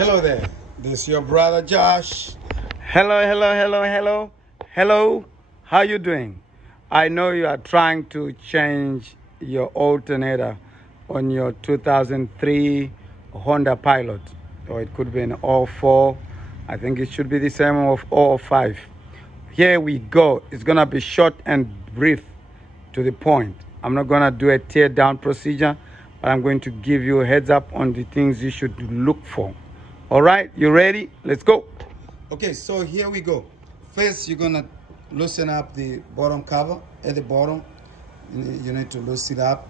Hello there. This is your brother Josh. Hello. How you doing? I know you are trying to change your alternator on your 2003 Honda Pilot, or it could be an all 4. I think it should be the same of all 5. Here we go. It's gonna be short and brief, to the point. I'm not gonna do a tear down procedure, but I'm going to give you a heads up on the things you should look for. All right, you ready? Let's go. Okay, so here we go. First, you're gonna loosen up the bottom cover at the bottom. You need to loosen it up.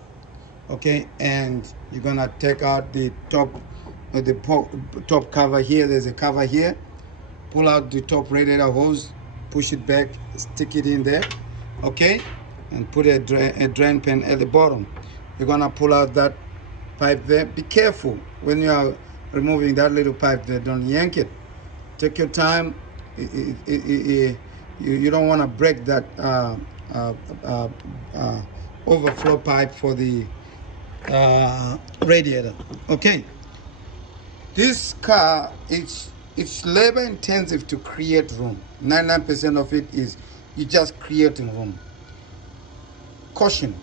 Okay, and you're gonna take out the top cover here. There's a cover here. Pull out the top radiator hose, push it back, stick it in there. Okay, and put a drain pan at the bottom. You're gonna pull out that pipe there. Be careful when you are removing that little pipe there. Don't yank it. Take your time. You don't want to break that overflow pipe for the radiator. Okay. This car, it's labor intensive to create room. 99% of it is you just creating room. Caution.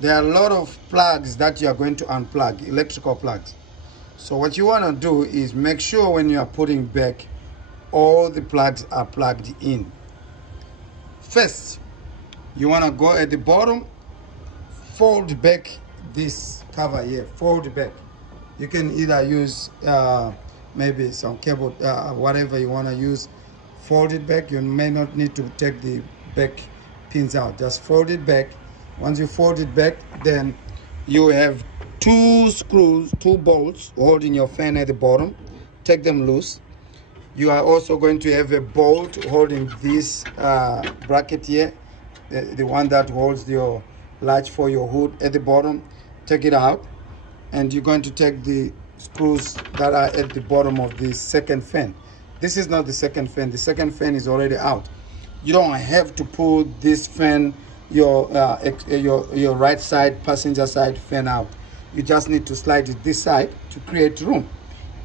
There are a lot of plugs that you are going to unplug, electrical plugs. So what you want to do is make sure when you are putting back, all the plugs are plugged in. First, you want to go at the bottom, fold back this cover here, fold back. You can either use maybe some cable, whatever you want to use, fold it back. You may not need to take the back pins out, just fold it back. Once you fold it back, then you have 2 screws, 2 bolts holding your fan at the bottom. Take them loose. You are also going to have a bolt holding this bracket here, the one that holds your latch for your hood at the bottom. Take it out, and you're going to take the screws that are at the bottom of the second fan. This is not the second fan. The second fan is already out. You don't have to pull this fan, your right side, passenger side fan out. You just need to slide it this side to create room.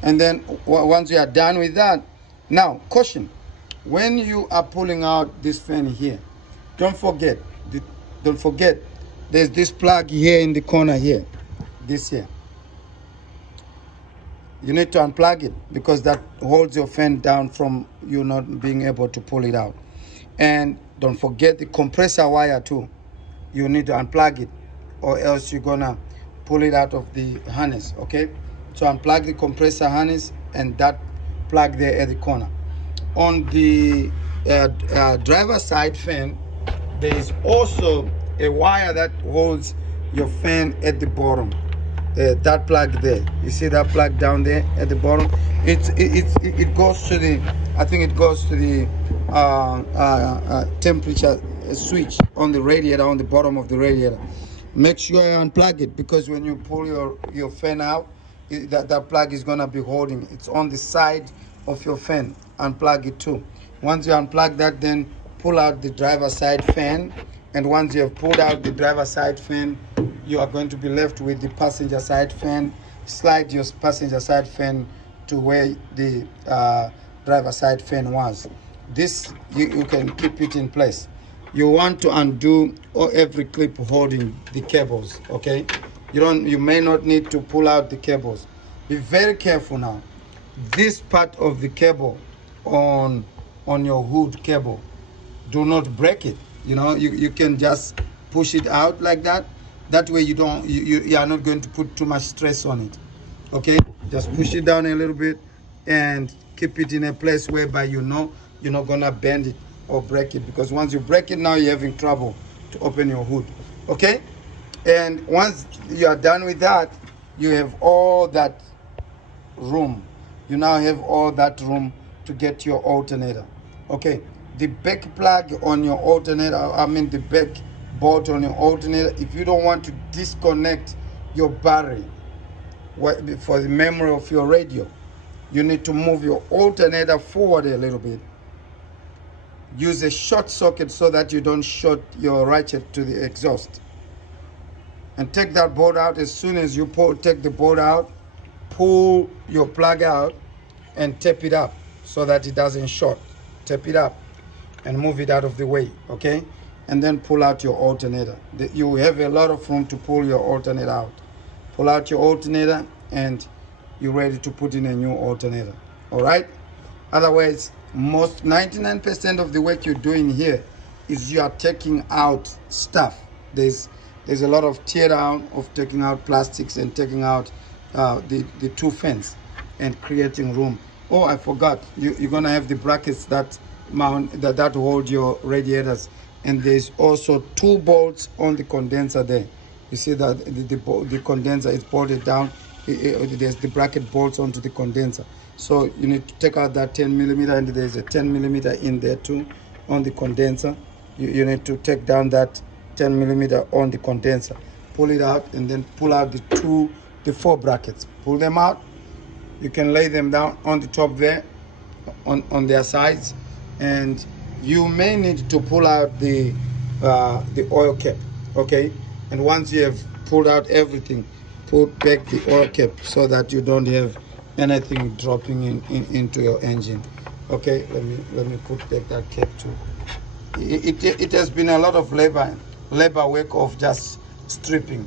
And then once you are done with that, now caution, when you are pulling out this fan here, don't forget there's this plug here in the corner here, this here. You need to unplug it because that holds your fan down from you not being able to pull it out. And don't forget the compressor wire too. You need to unplug it, or else you're gonna pull it out of the harness. Okay, so unplug the compressor harness and that plug there at the corner. On the driver side fan, there is also a wire that holds your fan at the bottom. That plug there, you see that plug down there at the bottom? It goes to the, I think it goes to the temperature switch on the radiator, on the bottom of the radiator. Make sure you unplug it, because when you pull your fan out, that plug is gonna be holding. It's on the side of your fan. Unplug it too. Once you unplug that, then pull out the driver side fan. And once you have pulled out the driver side fan, you are going to be left with the passenger side fan. Slide your passenger side fan to where the driver side fan was. This, you can keep it in place. You want to undo every clip holding the cables, okay? You may not need to pull out the cables. Be very careful now. This part of the cable on your hood cable, do not break it. You know, you can just push it out like that. That way you are not going to put too much stress on it. Okay, just push it down a little bit and keep it in a place whereby you know you're not gonna bend it or break it, because once you break it, now you're having trouble to open your hood. Okay, and once you are done with that, you have all that room. You now have all that room to get your alternator. Okay, the back plug on your alternator, the back bolt on your alternator, if you don't want to disconnect your battery for the memory of your radio, you need to move your alternator forward a little bit. Use a short socket so that you don't short your ratchet to the exhaust. And take that board out. As soon as you take the board out, pull your plug out, and tape it up so that it doesn't short. Tape it up and move it out of the way, okay? And then pull out your alternator. You have a lot of room to pull your alternator out. Pull out your alternator and you're ready to put in a new alternator, all right? Otherwise, 99% of the work you're doing here is you are taking out stuff. There's a lot of tear down of taking out plastics and taking out the two fans and creating room. Oh, I forgot. You're gonna have the brackets that mount that hold your radiators, and there's also 2 bolts on the condenser there. You see that the condenser is bolted down. There's the bracket bolts onto the condenser. So you need to take out that 10 millimeter, and there's a 10 millimeter in there too on the condenser. You need to take down that 10 millimeter on the condenser. Pull it out and then pull out the 4 brackets. Pull them out. You can lay them down on the top there, on their sides, and you may need to pull out the oil cap, okay? And once you have pulled out everything, put back the oil cap so that you don't have anything dropping into your engine. Okay, let me put back that cap too. It has been a lot of labor work of just stripping,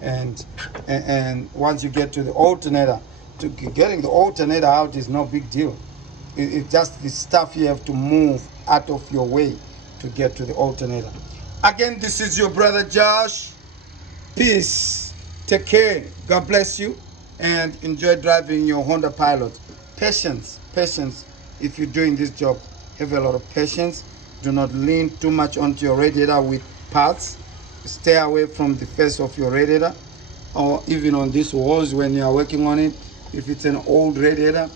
and once you get to the alternator, getting the alternator out is no big deal. It's just the stuff you have to move out of your way to get to the alternator. Again, this is your brother Josh. Peace. Take care. God bless you, and enjoy driving your Honda Pilot. Patience. If you're doing this job, have a lot of patience. Do not lean too much onto your radiator with parts. Stay away from the face of your radiator, or even on these walls when you are working on it. If it's an old radiator,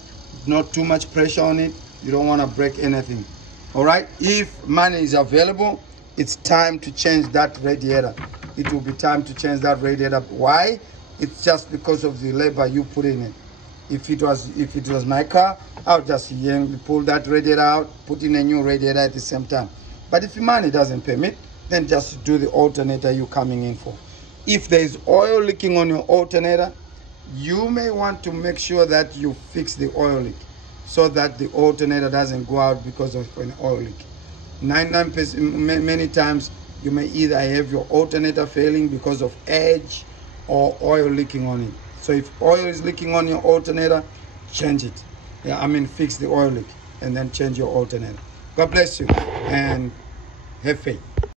not too much pressure on it. You don't want to break anything. All right, if money is available, it's time to change that radiator. It will be time to change that radiator. Why? It's just because of the labor you put in it. If it was my car, I'll just pull that radiator out, put in a new radiator at the same time. But if money doesn't permit, then just do the alternator you're coming in for. If there is oil leaking on your alternator, you may want to make sure that you fix the oil leak so that the alternator doesn't go out because of an oil leak. 99%, many times you may either have your alternator failing because of age or oil leaking on it. So if oil is leaking on your alternator, change it. Fix the oil leak and then change your alternator. God bless you and have faith.